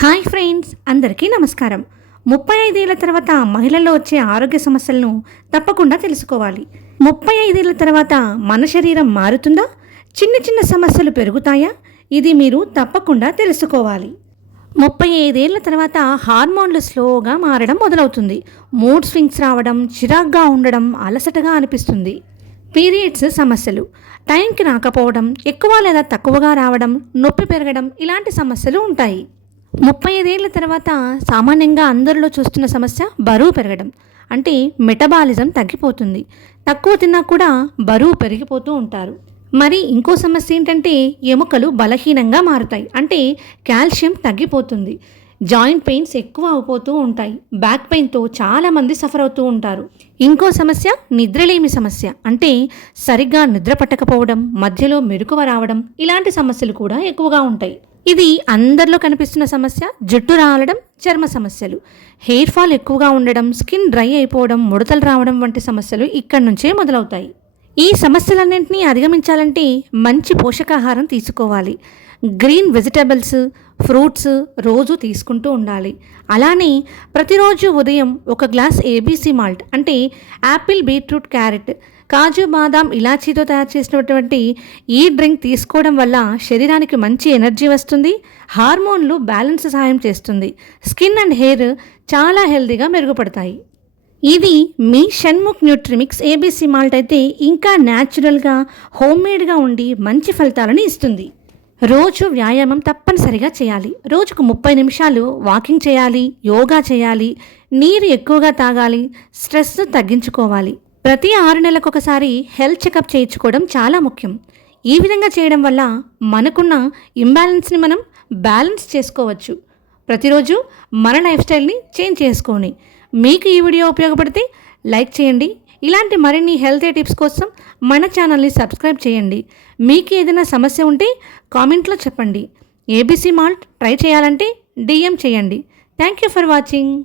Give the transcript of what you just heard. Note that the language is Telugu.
హాయ్ ఫ్రెండ్స్, అందరికీ నమస్కారం. 35 ఏళ్ల తర్వాత మహిళల్లో వచ్చే ఆరోగ్య సమస్యలను తప్పకుండా తెలుసుకోవాలి. 35 ఏళ్ల తర్వాత మన శరీరం మారుతుందా? చిన్న చిన్న సమస్యలు పెరుగుతాయా? ఇది మీరు తప్పకుండా తెలుసుకోవాలి. 35 ఏళ్ల తర్వాత హార్మోన్లు స్లోగా మారడం మొదలవుతుంది. మూడ్ స్వింగ్స్ రావడం, చిరాగ్గా ఉండడం, అలసటగా అనిపిస్తుంది. పీరియడ్స్ సమస్యలు, టైంకి రాకపోవడం, ఎక్కువ లేదా తక్కువగా రావడం, నొప్పి పెరగడం ఇలాంటి సమస్యలు ఉంటాయి. 35 ఏళ్ల తర్వాత సామాన్యంగా అందరిలో చూస్తున్న సమస్య బరువు పెరగడం. అంటే మెటబాలిజం తగ్గిపోతుంది. తక్కువ తిన్నా కూడా బరువు పెరిగిపోతూ ఉంటారు. మరి ఇంకో సమస్య ఏంటంటే ఎముకలు బలహీనంగా మారుతాయి. అంటే కాల్షియం తగ్గిపోతుంది. జాయింట్ పెయిన్స్ ఎక్కువ అయిపోతూ ఉంటాయి. బ్యాక్ పెయిన్తో చాలామంది సఫర్ అవుతూ ఉంటారు. ఇంకో సమస్య నిద్రలేమి సమస్య. అంటే సరిగ్గా నిద్ర పట్టకపోవడం, మధ్యలో మెలకువ రావడం ఇలాంటి సమస్యలు కూడా ఎక్కువగా ఉంటాయి. ఇది అందరిలో కనిపిస్తున్న సమస్య. జుట్టు రాలడం, చర్మ సమస్యలు, హెయిర్ ఫాల్ ఎక్కువగా ఉండడం, స్కిన్ డ్రై అయిపోవడం, ముడతలు రావడం వంటి సమస్యలు ఇక్కడి నుంచే మొదలవుతాయి. ఈ సమస్యలన్నింటినీ అధిగమించాలంటే మంచి పోషకాహారం తీసుకోవాలి. గ్రీన్ వెజిటబుల్స్, ఫ్రూట్స్ రోజు తీసుకుంటూ ఉండాలి. అలానే ప్రతిరోజు ఉదయం ఒక గ్లాస్ ఏబీసీ మాల్ట్ అంటే యాపిల్, బీట్రూట్, క్యారెట్, కాజు, బాదాం, ఇలాచీతో తయారు చేసినటువంటి ఈ డ్రింక్ తీసుకోవడం వల్ల శరీరానికి మంచి ఎనర్జీ వస్తుంది. హార్మోన్లు బ్యాలెన్స్ సహాయం చేస్తుంది. స్కిన్ అండ్ హెయిర్ చాలా హెల్తీగా మెరుగుపడతాయి. ఇది మీ షణ్ముఖ్ న్యూట్రిమిక్స్ ఏబీసీ మాల్ట్ అయితే ఇంకా న్యాచురల్గా, హోమ్మేడ్గా ఉండి మంచి ఫలితాలను ఇస్తుంది. రోజు వ్యాయామం తప్పనిసరిగా చేయాలి. రోజుకు 30 నిమిషాలు వాకింగ్ చేయాలి, యోగా చేయాలి, నీరు ఎక్కువగా తాగాలి, స్ట్రెస్ తగ్గించుకోవాలి. ప్రతి 6 నెలలకు ఒకసారి హెల్త్ చెకప్ చేయించుకోవడం చాలా ముఖ్యం. ఈ విధంగా చేయడం వల్ల మనకున్న ఇంబ్యాలెన్స్ని మనం బ్యాలెన్స్ చేసుకోవచ్చు. ప్రతిరోజు మన లైఫ్ స్టైల్ని చేంజ్ చేసుకోండి. మీకు ఈ వీడియో ఉపయోగపడితే లైక్ చేయండి. ఇలాంటి మరిన్ని హెల్త్ టిప్స్ కోసం మన ఛానల్ని సబ్స్క్రైబ్ చేయండి. మీకు ఏదైనా సమస్య ఉంటే కామెంట్లో చెప్పండి. ఏబీసీ మాల్ట్ ట్రై చేయాలంటే DM చేయండి. Thank you for watching.